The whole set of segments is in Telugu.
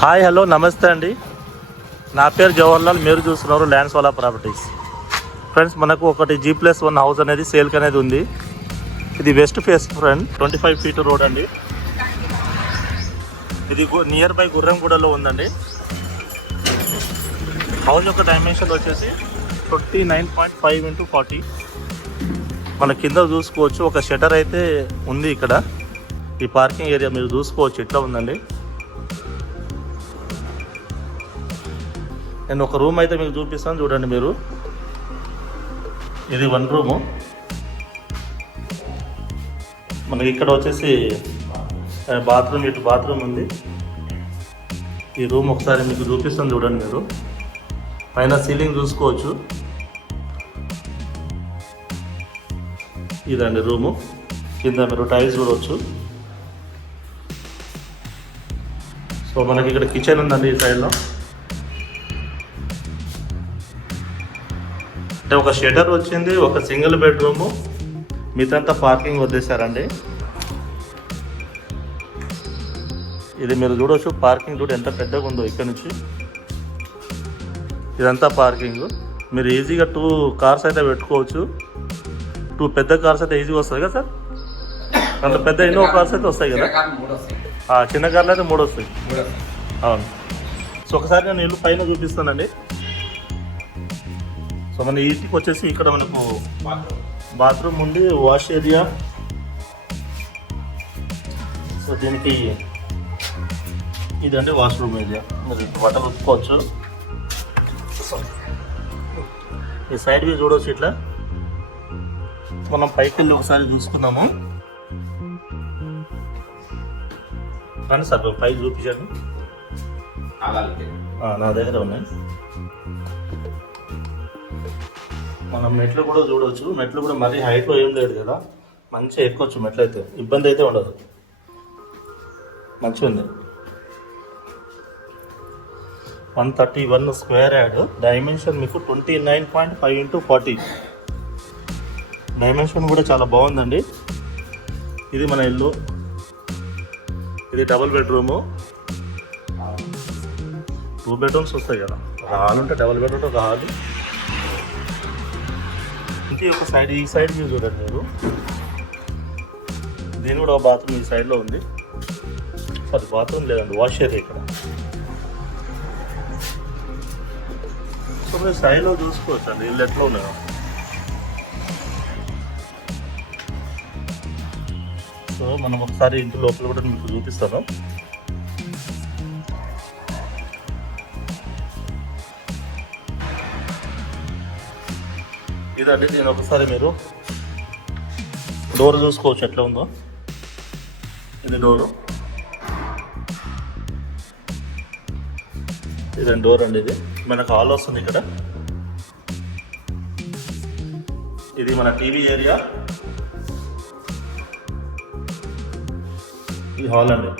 హాయ్ హలో నమస్తే అండి. నా పేరు జవహర్లాల్. మీరు చూస్తున్నారు ల్యాండ్స్ వాలా ప్రాపర్టీస్. ఫ్రెండ్స్, మనకు ఒకటి G+1 హౌస్ అనేది సేల్కి అనేది ఉంది. ఇది west face friend, 25 feet road అండి. ఇది నియర్ బై గుర్రంగూడలో ఉందండి. హౌస్ యొక్క డైమెన్షన్ వచ్చేసి 29.5 x 40. మన కింద చూసుకోవచ్చు, ఒక షటర్ అయితే ఉంది ఇక్కడ. ఈ పార్కింగ్ ఏరియా మీరు చూసుకోవచ్చు ఇట్లా ఉందండి. నేను ఒక రూమ్ అయితే మీకు చూపిస్తాను, చూడండి మీరు. ఇది 1 రూము. మనకి ఇక్కడ వచ్చేసి బాత్రూమ్, ఇటు బాత్రూమ్ ఉంది. ఈ రూమ్ ఒకసారి మీకు చూపిస్తాను, చూడండి మీరు. పైన సీలింగ్ చూసుకోవచ్చు. ఇదండి రూము. కింద మీరు టైల్స్ చూడవచ్చు. సో మనకి ఇక్కడ కిచెన్ ఉందండి ఈ సైడ్లో. అంటే ఒక షటర్ వచ్చింది, ఒక సింగిల్ బెడ్రూము, మిగతా పార్కింగ్ వదిలేశారండి. ఇది మీరు చూడవచ్చు, పార్కింగ్ చూడ ఎంత పెద్దగా ఉందో. ఇక్కడ నుంచి ఇదంతా పార్కింగ్. మీరు ఈజీగా 2 కార్స్ అయితే పెట్టుకోవచ్చు. 2 పెద్ద కార్స్ అయితే ఈజీగా వస్తాయి కదా సార్. అంత పెద్ద ఎన్నో కార్స్ అయితే వస్తాయి కదా. చిన్న కార్లు అయితే 3 వస్తాయి. అవును. సో ఒకసారి నేను ఇల్లు పైన చూపిస్తానండి. సో మన ఇంటికి వచ్చేసి ఇక్కడ మనకు బాత్రూమ్ ఉంది, వాష్ ఏరియా. సో దీనికి ఇదండి వాష్రూమ్ ఏరియా. మీరు బట్టలు ఉతుకోవచ్చు. ఈ సైడ్ వ్యూ చూడవచ్చు. ఇట్లా మనం పైకి వెళ్ళి ఒకసారి చూసుకున్నాము. కానీ సార్ పైకి చూపించండి. నా దగ్గర ఉన్నాయి. మనం మెట్లు కూడా చూడవచ్చు. మెట్లు కూడా మరీ హైట్లో ఏం లేదు కదా, మంచిగా ఎక్కొచ్చు. మెట్లు అయితే ఇబ్బంది అయితే ఉండదు, మంచిగా ఉంది. 131 స్క్వేర్ యార్డ్. డైమెన్షన్ మీకు 29.5 x 40. డైమెన్షన్ కూడా చాలా బాగుందండి. ఇది మన ఇల్లు. ఇది డబుల్ బెడ్రూము. 2 బెడ్రూమ్స్ వస్తాయి కదా. ఒక హాల్ ఉంటే డబుల్ బెడ్రూమ్, ఒక హాల్. ఇంటి ఒక సైడ్, ఈ సైడ్ వ్యూ చూడండి మీరు. దీని కూడా బాత్రూమ్ ఈ సైడ్లో ఉంది. అది బాత్రూమ్ లేదండి, వాష్ ఏరియా ఇక్కడ. సో మీరు సైడ్లో చూసుకోవచ్చు అండి ఇల్లు ఎట్లా ఉన్నాయో. సో మనం ఒకసారి ఇంటి లోపల కూడా మీకు చూపిస్తాను. ఇదండి. నేను ఒకసారి మీరు డోర్ చూసుకోవచ్చు ఎట్లా ఉందో. ఇది డోరు. ఇదండి డోర్ అండి. ఇది మనకు హాల్ వస్తుంది ఇక్కడ. ఇది మన టీవీ ఏరియా. ఈ హాల్ అండి.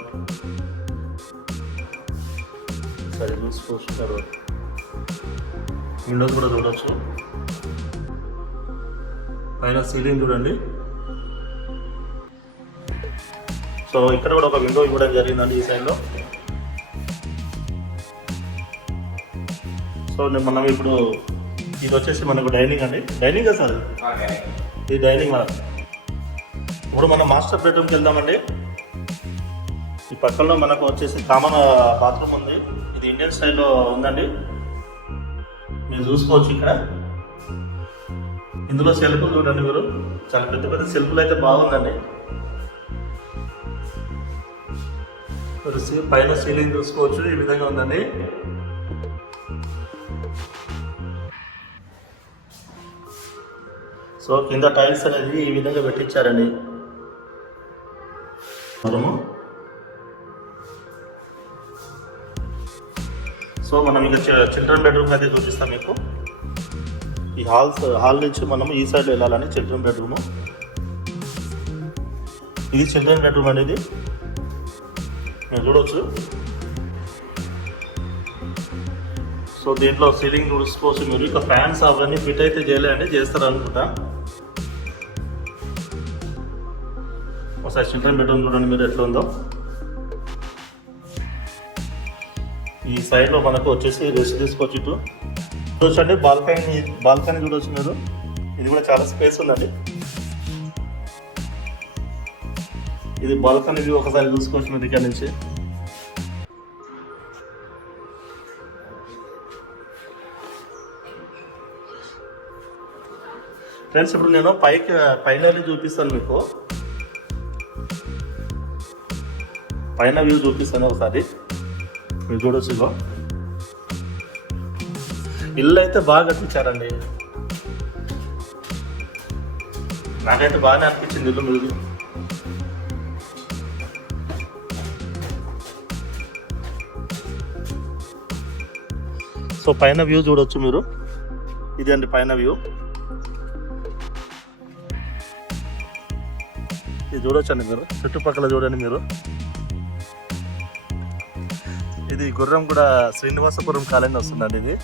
సరే చూసుకోవచ్చు. విండోస్ కూడా చూడవచ్చు. పైన సీలింగ్ చూడండి. సో ఇక్కడ కూడా ఒక విండో ఇవ్వడం జరిగిందండి ఈ సైడ్లో. సో మనం ఇప్పుడు ఇది వచ్చేసి మనకు డైనింగ్ అండి. డైనింగ్ కదా సార్, ఇది డైనింగ్. ఇప్పుడు మనం మాస్టర్ బెడ్రూమ్కి వెళ్దామండి. ఈ పక్కన మనకు వచ్చేసి కామన్ బాత్రూమ్ ఉంది. ఇది ఇండియన్ స్టైల్లో ఉందండి, మీరు చూసుకోవచ్చు. ఇక్కడ ఇందులో సెల్ఫ్లు చూడండి మీరు. చాలా పెద్ద పెద్ద సెల్ఫ్లు అయితే బాగుందండి. పైన సీలింగ్ చూసుకోవచ్చు, ఈ విధంగా ఉందండి. సో కింద టైల్స్ అనేది ఈ విధంగా పెట్టించారండి. సో మనం ఇక చిల్డ్రన్ బెడ్రూమ్ అయితే చూపిస్తాం మీకు. ఈ హాల్ నుంచి మనం ఈ సైడ్ వెళ్ళాలని చిల్డ్రన్ బెడ్రూము. ఇది చిల్డ్రన్ బెడ్రూమ్ అనేది మీరు చూడవచ్చు. సో దీంట్లో సీలింగ్ చూసుకోవచ్చు మీరు. ఇక ఫ్యాన్స్ అవన్నీ ఫిట్ అయితే చేయలేండి, చేస్తారు అనుకుంటా. ఒకసారి చిల్డ్రన్ బెడ్రూమ్ చూడండి మీరు ఎట్లా ఉందో. ఈ సైడ్లో మనకు వచ్చేసి రెస్ట్ తీసుకోవచ్చు. ఇటు చూడండి, బాల్కనీ చూడవచ్చు మీరు. ఇది కూడా చాలా స్పేస్ ఉందండి. ఇది బాల్కనీ వ్యూ ఒకసారి చూసుకోవచ్చు మీరు ఇక్కడ నుంచి. ఫ్రెండ్స్, ఇప్పుడు నేను పైన చూపిస్తాను మీకు. పైన వ్యూ చూపిస్తాను ఒకసారి, మీరు చూడొచ్చు. ఇగో ఇల్లు అయితే బాగా కట్టించారండి. నాకైతే బాగానే అనిపించింది ఇల్లు. మీరు సో పైన వ్యూ చూడొచ్చు మీరు. ఇది అండి పైన వ్యూ. ఇది చూడొచ్చండి మీరు, చుట్టుపక్కల చూడండి మీరు. ఇది గుర్రంగూడ శ్రీనివాసపురం కాలనీ వస్తుందండి. ఇది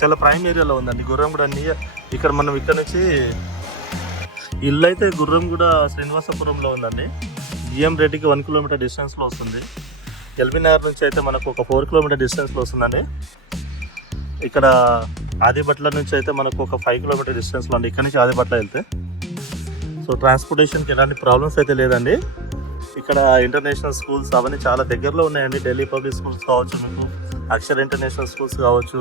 చాలా ప్రైమ్ ఏరియాలో ఉందండి గుర్రంగూడ. ఇక్కడ మనం ఇక్కడ నుంచి ఇల్లు అయితే గుర్రంగూడ శ్రీనివాసపురంలో ఉందండి. జిఎం రెడ్డికి 1 కిలోమీటర్ డిస్టెన్స్లో వస్తుంది. ఎల్బీ నగర్ నుంచి అయితే మనకు ఒక 4 కిలోమీటర్ డిస్టెన్స్లో వస్తుందండి. ఇక్కడ ఆదిబట్ల నుంచి అయితే మనకు ఒక 5 కిలోమీటర్ డిస్టెన్స్లో అండి. ఇక్కడ నుంచి ఆదిబట్ల వెళ్తే. సో ట్రాన్స్పోర్టేషన్కి ఎలాంటి ప్రాబ్లమ్స్ అయితే లేదండి. ఇక్కడ ఇంటర్నేషనల్ స్కూల్స్ అవన్నీ చాలా దగ్గరలో ఉన్నాయండి. ఢిల్లీ పబ్లిక్ స్కూల్స్ కావచ్చు, మీకు అక్షర్ ఇంటర్నేషనల్ స్కూల్స్ కావచ్చు.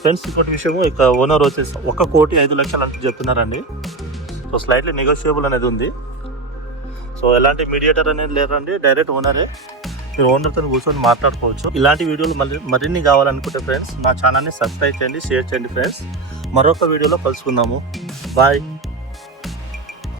ఫ్రెండ్స్, ఇంకోటి విషయము, ఇక ఓనర్ వచ్చేసి 1,05,00,000 అంటూ చెప్తున్నారండి. సో స్లైట్లీ నెగోషియబుల్ అనేది ఉంది. సో ఎలాంటి మీడియేటర్ అనేది లేదండి, డైరెక్ట్ ఓనరే. మీరు ఓనర్తో కూర్చొని మాట్లాడుకోవచ్చు. ఇలాంటి వీడియోలు మరిన్ని కావాలనుకుంటే ఫ్రెండ్స్ నా ఛానల్ని సబ్స్క్రైబ్ చేయండి, షేర్ చేయండి ఫ్రెండ్స్. మరొక వీడియోలో కలుసుకుందాము. బాయ్.